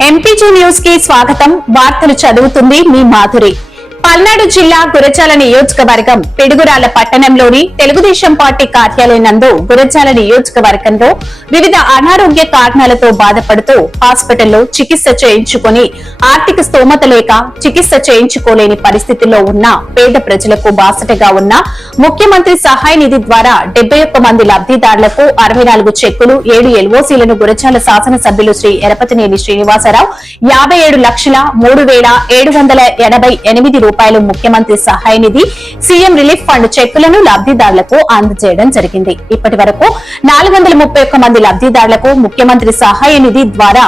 MPG న్యూస్కి స్వాగతం. వార్తలు చదువుతుంది మీ మాధురి. పల్నాడు జిల్లా గురజాల నియోజకవర్గం పిడుగురాల పట్టణంలోని తెలుగుదేశం పార్టీ కార్యాలయం నందు గురజాల నియోజకవర్గంలో వివిధ అనారోగ్య కారణాలతో బాధపడుతూ హాస్పిటల్లో చికిత్స చేయించుకుని ఆర్థిక స్తోమత లేక చికిత్స చేయించుకోలేని పరిస్థితిలో ఉన్న పేద ప్రజలకు బాసటగా ఉన్న ముఖ్యమంత్రి సహాయ నిధి ద్వారా డెబ్బై ఒక్క మంది లబ్దిదారులకు అరవై నాలుగు చెక్కులు ఏడు ఎల్ఓసీలను గురజాల శాసనసభ్యులు శ్రీ ఎరపతినేని శ్రీనివాసరావు యాభై ఏడు లక్షల మూడు వేల ఏడు వందల ఎనభై ఎనిమిది రూపాయలు ముఖ్యమంత్రి సహాయ నిధి సీఎం రిలీఫ్ ఫండ్ చెక్కులను లబ్దిదారులకు అందజేయడం జరిగింది. ఇప్పటి వరకు నాలుగు వందల ముప్పై ఒక్క మంది లబ్దిదారులకు ముఖ్యమంత్రి సహాయ నిధి ద్వారా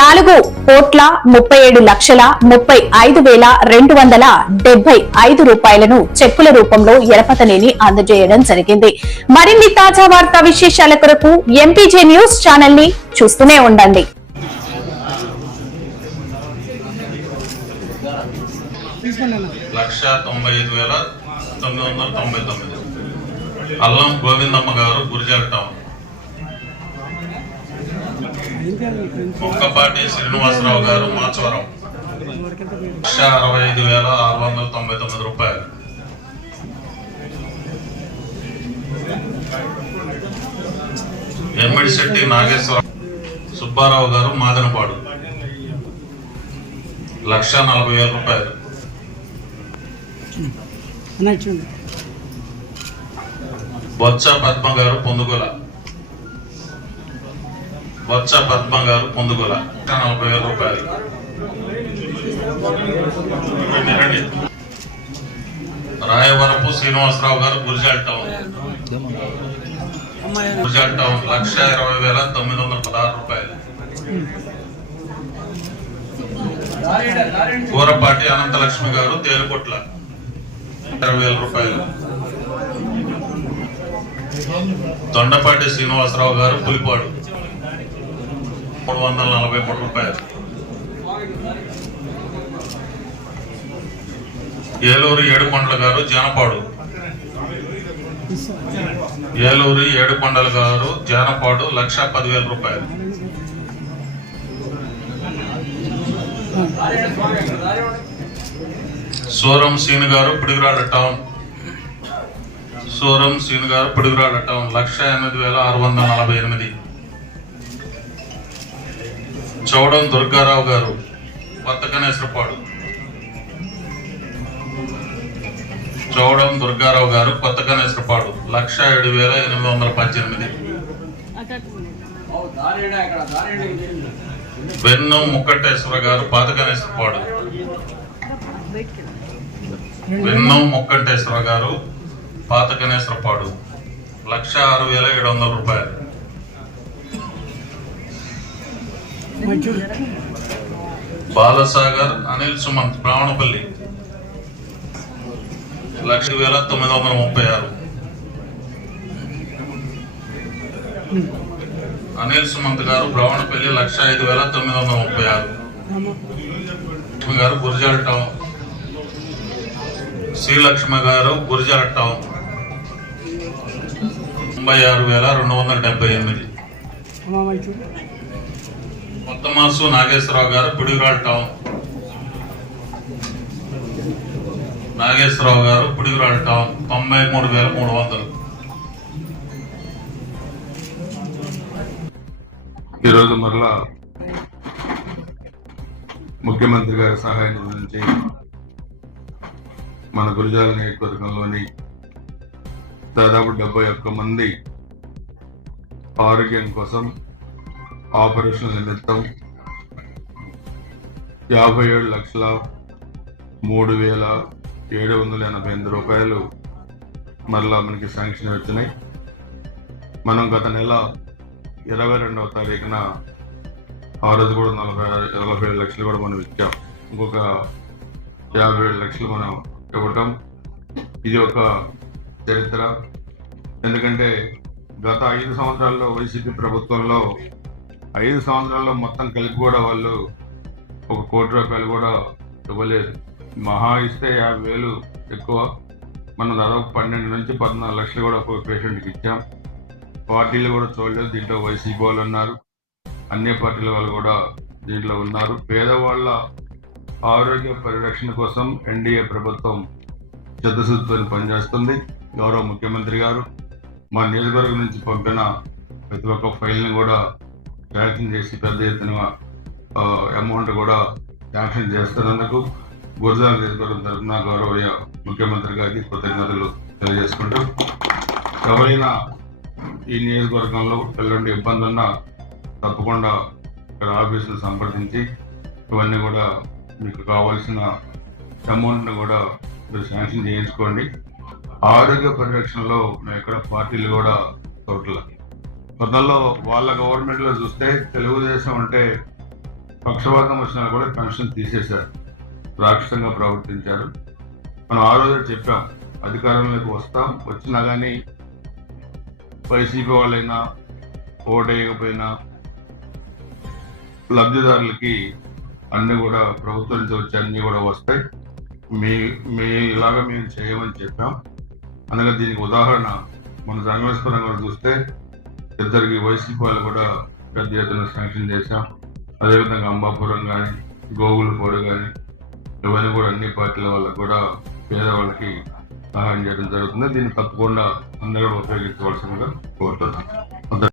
నాలుగు కోట్ల ముప్పై ఏడు లక్షల ముప్పై ఐదు వేల రెండు వందల డెబ్బై ఐదు రూపాయలను చెక్కుల రూపంలో ఎరపతనేని అందజేయడం జరిగింది. మరిన్ని తాజా వార్తా విశేషాల కొరకు ఎంపీజే న్యూస్ ఛానల్ని చూస్తూనే ఉండండి. లక్ష తొంభై ఐదు వేల తొమ్మిది వందల తొంభై తొమ్మిది. అల్లం గోవిందమ్మ గారు గురిజాల టౌన్ మొక్కపాటి శ్రీనివాసరావు గారు మాచవరం. లక్ష అరవై ఐదు వేల ఆరు వందల తొంభై తొమ్మిది రూపాయలు. ఎమ్మిడి శెట్టి నాగేశ్వరం సుబ్బారావు గారు మాదనపాడు. లక్ష నలభై వేల రూపాయలు. బొత్స పద్మ గారు పొందుగుల. బొత్స పద్మ గారు పొందుగుల నలభై వేల రూపాయలు. రాయవరపు శ్రీనివాసరావు గారు గురిజాల్ టౌన్. గురిజాల్ టౌన్ లక్ష ఇరవై వేల తొమ్మిది వందల పదహారు రూపాయలు. కూరపాటి అనంతలక్ష్మి గారు తేలుకొట్ల. ఇరవై వేల రూపాయలు. దొండపాటి శ్రీనివాసరావు గారు పులిపాడు. మూడు వందల నలభై మూడు రూపాయలు. ఏలూరు ఏడుకొండల గారు జానపాడు. ఏలూరు ఏడుకొండల గారు జానపాడు లక్ష పదివేల రూపాయలు. సూరం సీను గారు పిడుగురాళ్ళ టౌన్. సూరం సీను గారు పిడుగురాళ్ళ టౌన్. లక్ష ఎనిమిది వేల ఆరు వందల నలభై ఎనిమిది. చౌడం దుర్గారావు గారు కొత్తగనేశ్వరపాడు చౌడం దుర్గారావు గారు కొత్తగనేశ్వరపాడు లక్ష ఏడు వేల ఎనిమిది వందల పద్దెనిమిది. వెన్ను ముక్కటేశ్వర గారు పాతగనేశ్వరపాడు వెన్ను ముక్కటేశ్వర గారు పాత గణేశ్వరపాడు లక్ష ఆరు వేల ఏడు వందల రూపాయలు. బాలసాగర్ అనిల్ సుమంత్ బ్రాహ్మణపల్లి. లక్ష వేల తొమ్మిది వందల ముప్పై ఆరు. అనిల్ సుమంత్ గారు బ్రాహ్మణపల్లి లక్ష ఐదు వేల తొమ్మిది వందల ముప్పై ఆరు. లక్ష్మి గారు గురిజాల టౌన్. శ్రీలక్ష్మి గారు గురిజాల టౌన్. తొంభై ఆరు వేల రెండు వందల డెబ్బై ఎనిమిది. కొత్తమాసు నాగేశ్వరరావు గారు పిడుగురాల టౌన్. నాగేశ్వరరావు గారు పిడుగురాల టౌన్. తొంభై మూడు వేల మూడు వందలు. ఈరోజు మరలా ముఖ్యమంత్రి గారి సహాయం గురించి మన గురుజాల నియోజకవర్గంలోని దాదాపు డెబ్బై ఒక్క మంది ఆరోగ్యం కోసం ఆపరేషన్ నిమిత్తం యాభై ఏడు లక్షల మూడు వేల ఏడు వందల ఎనభై ఎనిమిది రూపాయలు మరలా మనకి శాంక్షన్ వచ్చినాయి. మనం గత నెల ఇరవై రెండవ తారీఖున ఆ రోజు కూడా నలభై నలభై ఏడు లక్షలు కూడా మనం ఇచ్చాం. ఇంకొక యాభై ఏడు లక్షలు మనం ఇవ్వటం ఇది ఒక చరిత్ర. ఎందుకంటే గత ఐదు సంవత్సరాల్లో వైసీపీ ప్రభుత్వంలో ఐదు సంవత్సరాల్లో మొత్తం కలిపి కూడా వాళ్ళు ఒక కోటి రూపాయలు కూడా ఇవ్వలేదు. మహా ఇస్తే యాభై వేలు ఎక్కువ. మనం దాదాపు పన్నెండు నుంచి పద్నాలుగు లక్షలు కూడా ఒక పేషెంట్కి ఇచ్చాం. పార్టీలు కూడా చూడలేదు దీంట్లో వైసీపీ వాళ్ళు ఉన్నారు అన్ని పార్టీల వాళ్ళు కూడా దీంట్లో ఉన్నారు. పేదవాళ్ళ ఆరోగ్య పరిరక్షణ కోసం ఎన్డీఏ ప్రభుత్వం చిత్తశుద్ధితో పనిచేస్తుంది. గౌరవ ముఖ్యమంత్రి గారు మా నియోజకవర్గం నుంచి పంపిన ప్రతి ఒక్క ఫైల్ని కూడా ట్రాకింగ్ చేసి పెద్ద ఎత్తున అమౌంట్ కూడా శాంక్షన్ చేస్తున్నందుకు గురజాల నియోజకవర్గం తరఫున గౌరవ ముఖ్యమంత్రి గారికి కృతజ్ఞతలు తెలియజేసుకుంటూ ఎవరైనా ఈ నియోజకవర్గంలో ఎలాంటి ఇబ్బంది ఉన్నా తప్పకుండా ఇక్కడ ఆఫీసులు సంప్రదించి ఇవన్నీ కూడా మీకు కావాల్సిన అమౌంట్ని కూడా మీరు శాంక్షన్ చేయించుకోండి. ఆరోగ్య పరిరక్షణలో మేము పార్టీలు కూడా చోట్ల గతంలో వాళ్ళ గవర్నమెంట్లో చూస్తే తెలుగుదేశం అంటే పక్షవాతం వచ్చినా కూడా పెన్షన్ తీసేశారు. రాక్షసంగా ప్రవర్తించారు. మనం ఆ రోజు చెప్పాం అధికారంలోకి వస్తాం వచ్చినా కానీ వైసీపీ వాళ్ళైనా ఓటేయకపోయినా లబ్ధిదారులకి అన్ని కూడా ప్రభుత్వం నుంచి వచ్చే అన్నీ కూడా వస్తాయి. మీ మీ ఇలాగా మేము చేయమని చెప్పాం. అనగా దీనికి ఉదాహరణ మన సంగమేశ్వరం కూడా చూస్తే ఇద్దరికి వైసీపీ వాళ్ళు కూడా పెద్ద ఎత్తున శాంక్షన్ చేశాం. అదేవిధంగా అంబాపురం కానీ గోగులపూడి కానీ ఇవన్నీ కూడా అన్ని పార్టీల వాళ్ళకు కూడా పేదవాళ్ళకి సహాయం చేయడం జరుగుతుంది. దీన్ని తప్పకుండా అందరూ ఉపయోగించవలసిందిగా కోరుతున్నాను.